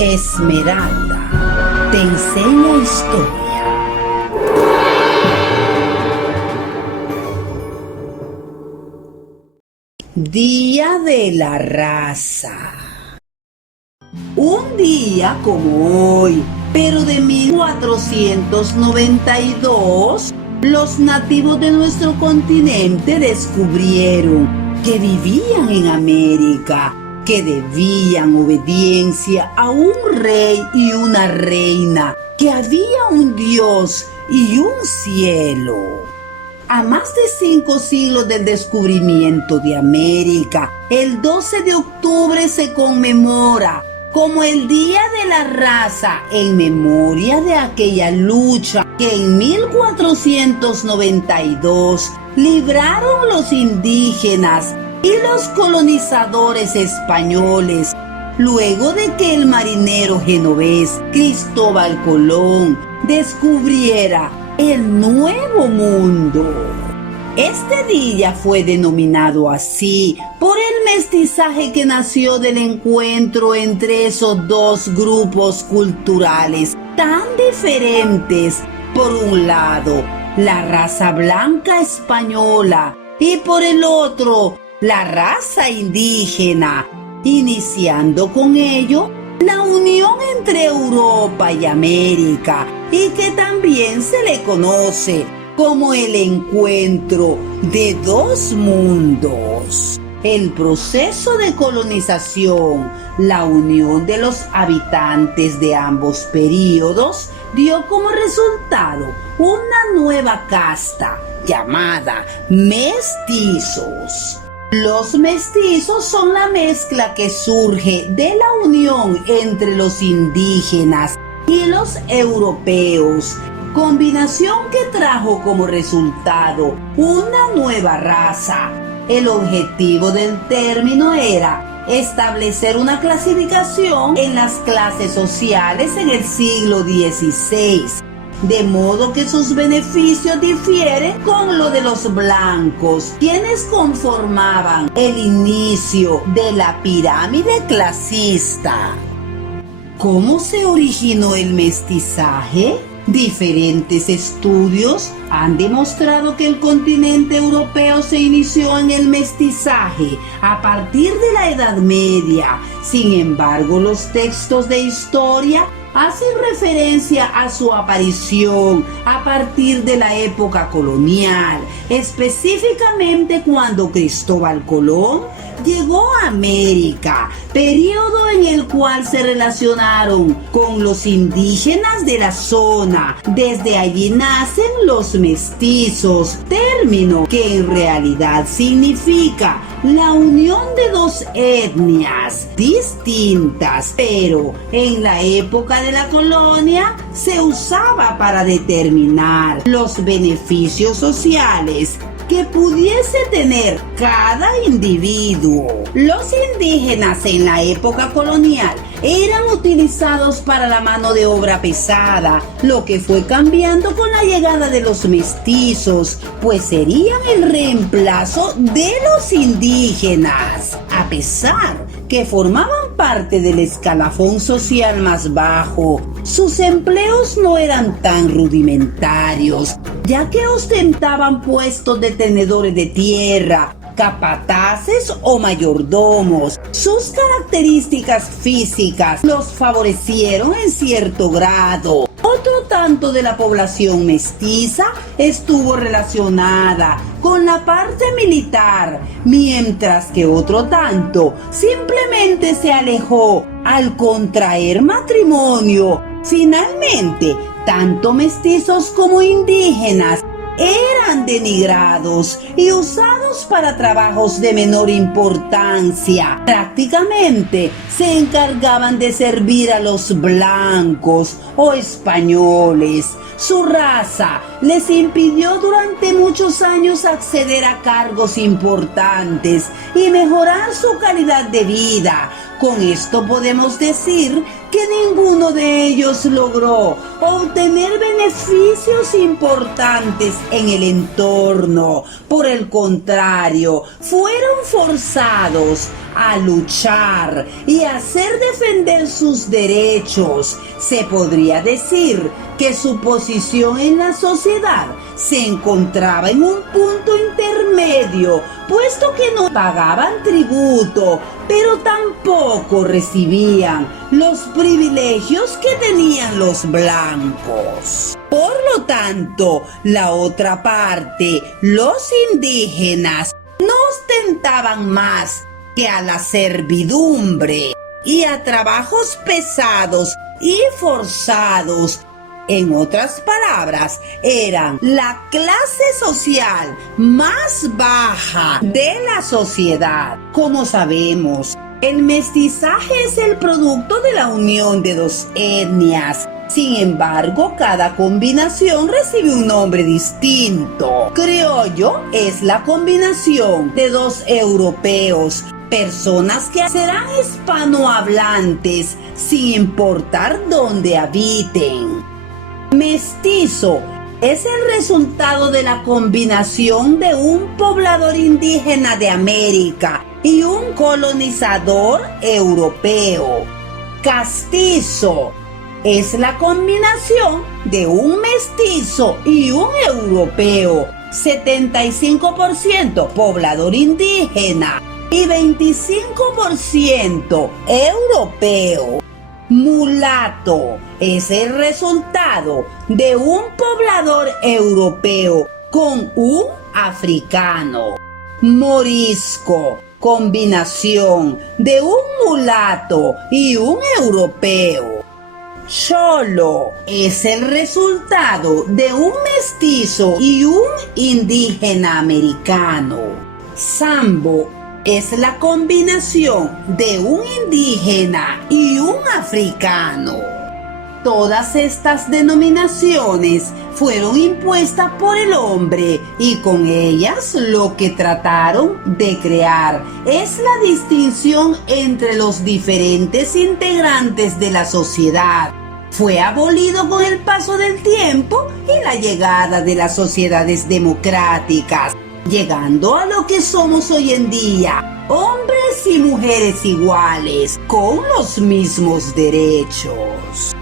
Esmeralda te enseña historia. Día de la raza. Un día como hoy, pero de 1492, los nativos de nuestro continente descubrieron que vivían en América, que debían obediencia a un rey y una reina, que había un Dios y un cielo. A más de 5 siglos del descubrimiento de América, el 12 de octubre se conmemora como el Día de la Raza en memoria de aquella lucha que en 1492 libraron los indígenas y los colonizadores españoles, luego de que el marinero genovés Cristóbal Colón descubriera el Nuevo Mundo. Este día fue denominado así por el mestizaje que nació del encuentro entre esos dos grupos culturales tan diferentes. Por un lado, la raza blanca española y por el otro, la raza indígena, iniciando con ello la unión entre Europa y América, y que también se le conoce como el encuentro de dos mundos. El proceso de colonización, la unión de los habitantes de ambos períodos, dio como resultado una nueva casta llamada mestizos. Los mestizos son la mezcla que surge de la unión entre los indígenas y los europeos, combinación que trajo como resultado una nueva raza. El objetivo del término era establecer una clasificación en las clases sociales en el siglo XVI, de modo que sus beneficios difieren con lo de los blancos, quienes conformaban el inicio de la pirámide clasista. ¿Cómo se originó el mestizaje? Diferentes estudios han demostrado que el continente europeo se inició en el mestizaje a partir de la Edad Media. Sin embargo, los textos de historia hacen referencia a su aparición a partir de la época colonial, específicamente cuando Cristóbal Colón llegó a América, periodo en el cual se relacionaron con los indígenas de la zona. Desde allí nacen los mestizos, término que en realidad significa la unión de dos etnias distintas, pero en la época de la colonia se usaba para determinar los beneficios sociales que pudiese tener cada individuo. Los indígenas en la época colonial eran utilizados para la mano de obra pesada, lo que fue cambiando con la llegada de los mestizos, pues serían el reemplazo de los indígenas. A pesar que formaban parte del escalafón social más bajo, sus empleos no eran tan rudimentarios, ya que ostentaban puestos de tenedores de tierra, capataces o mayordomos. Sus características físicas los favorecieron en cierto grado. Otro tanto de la población mestiza estuvo relacionada con la parte militar, mientras que otro tanto simplemente se alejó al contraer matrimonio. Finalmente, tanto mestizos como indígenas eran denigrados y usados para trabajos de menor importancia. Prácticamente se encargaban de servir a los blancos o españoles. Su raza les impidió durante muchos años acceder a cargos importantes y mejorar su calidad de vida. Con esto podemos decir que ninguno de ellos logró obtener beneficios importantes en el entorno. Por el contrario, fueron forzados a luchar y a hacer defender sus derechos. Se podría decir que su posición en la sociedad se encontraba en un punto intermedio, puesto que no pagaban tributo, pero tampoco recibían los privilegios que tenían los blancos. Por lo tanto, la otra parte, los indígenas, no ostentaban más que a la servidumbre y a trabajos pesados y forzados. En otras palabras, eran la clase social más baja de la sociedad. Como sabemos, el mestizaje es el producto de la unión de dos etnias. Sin embargo, cada combinación recibe un nombre distinto. Criollo es la combinación de dos europeos, personas que serán hispanohablantes sin importar dónde habiten. Mestizo es el resultado de la combinación de un poblador indígena de América y un colonizador europeo. Castizo es la combinación de un mestizo y un europeo, 75% poblador indígena y 25% europeo. Mulato es el resultado de un poblador europeo con un africano. Morisco, combinación de un mulato y un europeo. Cholo es el resultado de un mestizo y un indígena americano. Sambo es la combinación de un indígena y un africano. Todas estas denominaciones fueron impuestas por el hombre y con ellas lo que trataron de crear es la distinción entre los diferentes integrantes de la sociedad. Fue abolido con el paso del tiempo y la llegada de las sociedades democráticas, llegando a lo que somos hoy en día, hombres y mujeres iguales, con los mismos derechos.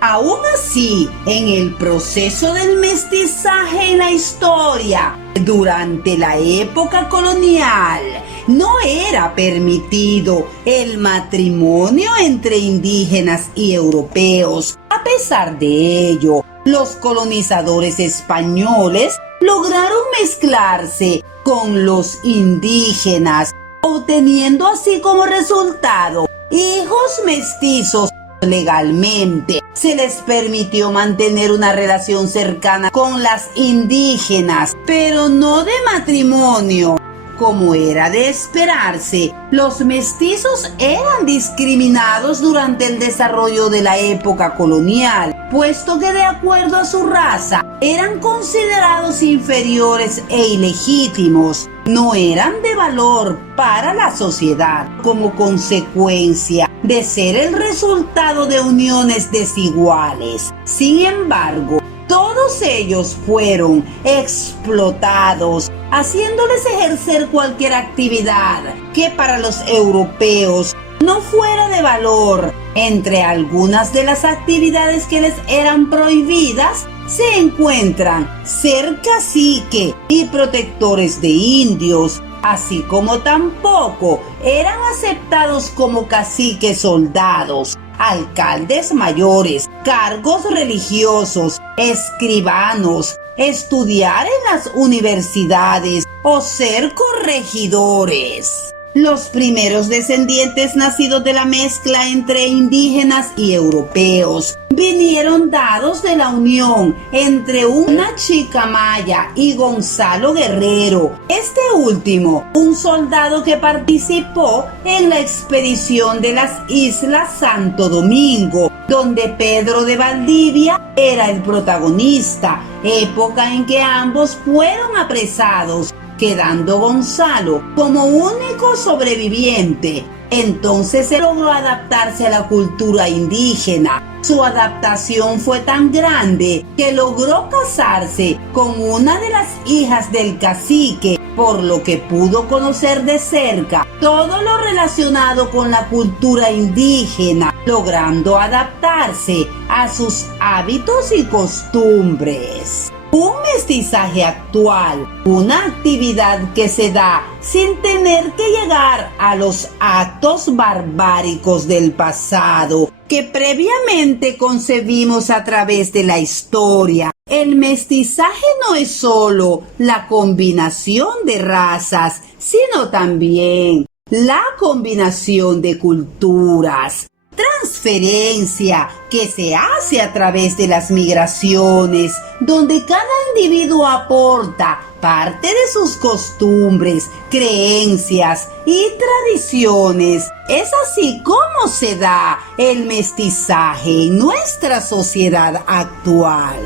Aún así, en el proceso del mestizaje en la historia, durante la época colonial, no era permitido el matrimonio entre indígenas y europeos. A pesar de ello, los colonizadores españoles lograron mezclarse con los indígenas, obteniendo así como resultado hijos mestizos legalmente. Se les permitió mantener una relación cercana con las indígenas, pero no de matrimonio. Como era de esperarse, los mestizos eran discriminados durante el desarrollo de la época colonial, puesto que de acuerdo a su raza eran considerados inferiores e ilegítimos. No eran de valor para la sociedad como consecuencia de ser el resultado de uniones desiguales. Sin embargo, todos ellos fueron explotados, haciéndoles ejercer cualquier actividad que para los europeos no fuera de valor. Entre algunas de las actividades que les eran prohibidas se encuentran ser cacique y protectores de indios, así como tampoco eran aceptados como caciques soldados, alcaldes mayores, cargos religiosos, escribanos, estudiar en las universidades o ser corregidores. Los primeros descendientes nacidos de la mezcla entre indígenas y europeos vinieron dados de la unión entre una chicamaya y Gonzalo Guerrero, este último, un soldado que participó en la expedición de las Islas Santo Domingo, donde Pedro de Valdivia era el protagonista, época en que ambos fueron apresados, quedando Gonzalo como único sobreviviente. Entonces se logró adaptarse a la cultura indígena. Su adaptación fue tan grande que logró casarse con una de las hijas del cacique, por lo que pudo conocer de cerca todo lo relacionado con la cultura indígena, logrando adaptarse a sus hábitos y costumbres. Un mestizaje actual, una actividad que se da sin tener que llegar a los actos barbáricos del pasado que previamente concebimos a través de la historia. El mestizaje no es solo la combinación de razas, sino también la combinación de culturas. Transferencia que se hace a través de las migraciones, donde cada individuo aporta parte de sus costumbres, creencias y tradiciones. Es así como se da el mestizaje en nuestra sociedad actual.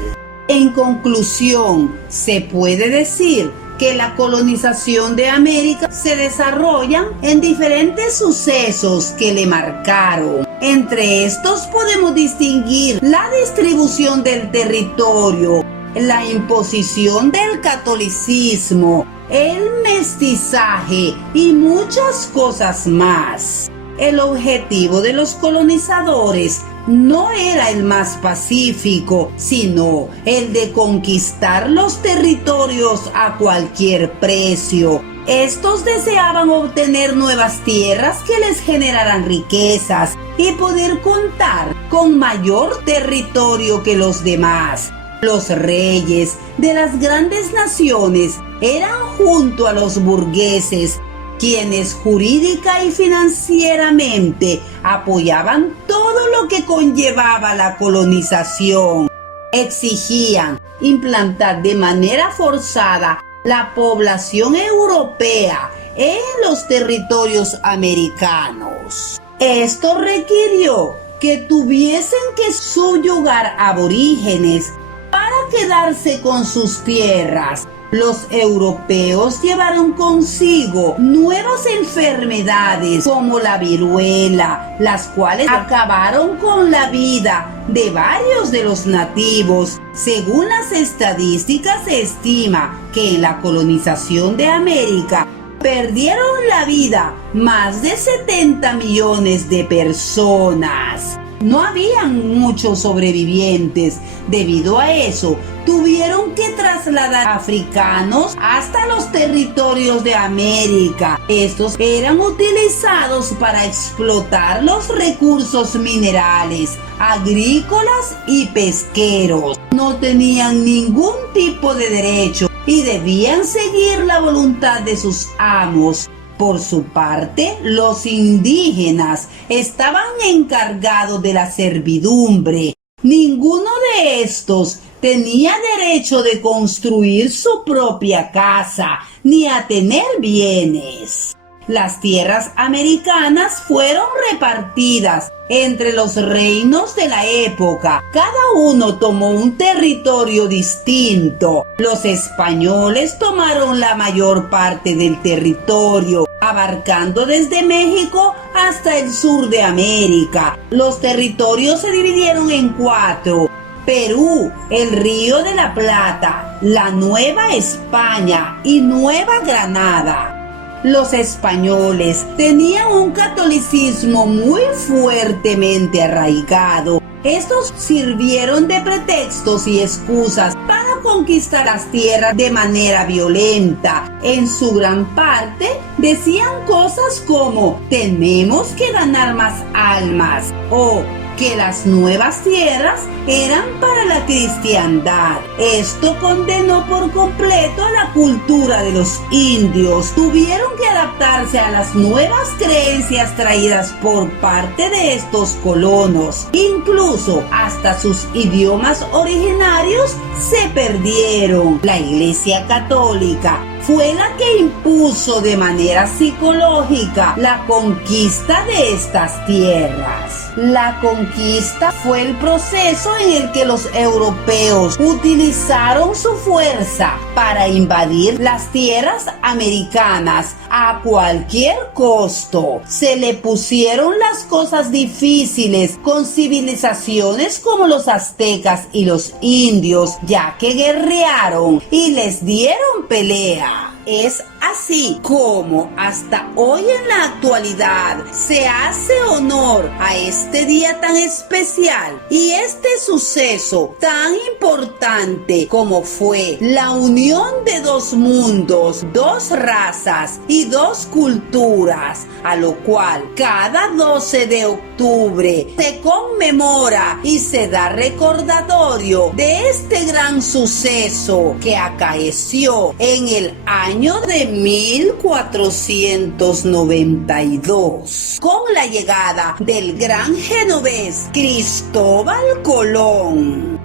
En conclusión, se puede decir que la colonización de América se desarrolla en diferentes sucesos que le marcaron. Entre estos podemos distinguir la distribución del territorio, la imposición del catolicismo, el mestizaje y muchas cosas más. El objetivo de los colonizadores no era el más pacífico, sino el de conquistar los territorios a cualquier precio. Estos deseaban obtener nuevas tierras que les generaran riquezas y poder contar con mayor territorio que los demás. Los reyes de las grandes naciones eran junto a los burgueses, quienes jurídica y financieramente apoyaban todo lo que conllevaba la colonización. Exigían implantar de manera forzada la población europea en los territorios americanos. Esto requirió que tuviesen que subyugar aborígenes para quedarse con sus tierras. Los europeos llevaron consigo nuevas enfermedades como la viruela, las cuales acabaron con la vida de varios de los nativos. Según las estadísticas, se estima que en la colonización de América perdieron la vida más de 70 millones de personas. No habían muchos sobrevivientes. Debido a eso, tuvieron que trasladar africanos hasta los territorios de América. Estos eran utilizados para explotar los recursos minerales, agrícolas y pesqueros. No tenían ningún tipo de derecho y debían seguir la voluntad de sus amos. Por su parte, los indígenas estaban encargados de la servidumbre. Ninguno de estos tenía derecho de construir su propia casa ni a tener bienes. Las tierras americanas fueron repartidas entre los reinos de la época. Cada uno tomó un territorio distinto. Los españoles tomaron la mayor parte del territorio, abarcando desde México hasta el sur de América. Los territorios se dividieron en 4. Perú, el Río de la Plata, la Nueva España y Nueva Granada. Los españoles tenían un catolicismo muy fuertemente arraigado. Estos sirvieron de pretextos y excusas para conquistar las tierras de manera violenta. En su gran parte decían cosas como tenemos que ganar más almas o que las nuevas tierras eran para la cristiandad. Esto condenó por completo a la cultura de los indios. Tuvieron que adaptarse a las nuevas creencias traídas por parte de estos colonos. Incluso hasta sus idiomas originarios se perdieron. La Iglesia Católica fue la que impuso de manera psicológica la conquista de estas tierras. La conquista fue el proceso en el que los europeos utilizaron su fuerza para invadir las tierras americanas a cualquier costo. Se le pusieron las cosas difíciles con civilizaciones como los aztecas y los indios, ya que guerrearon y les dieron pelea. Es así como hasta hoy en la actualidad se hace honor a este día tan especial y este suceso tan importante como fue la unión de dos mundos, dos razas y dos culturas, a lo cual cada 12 de octubre se conmemora y se da recordatorio de este gran suceso que acaeció en el año de 1492 con la llegada del gran genovés Cristóbal Colón.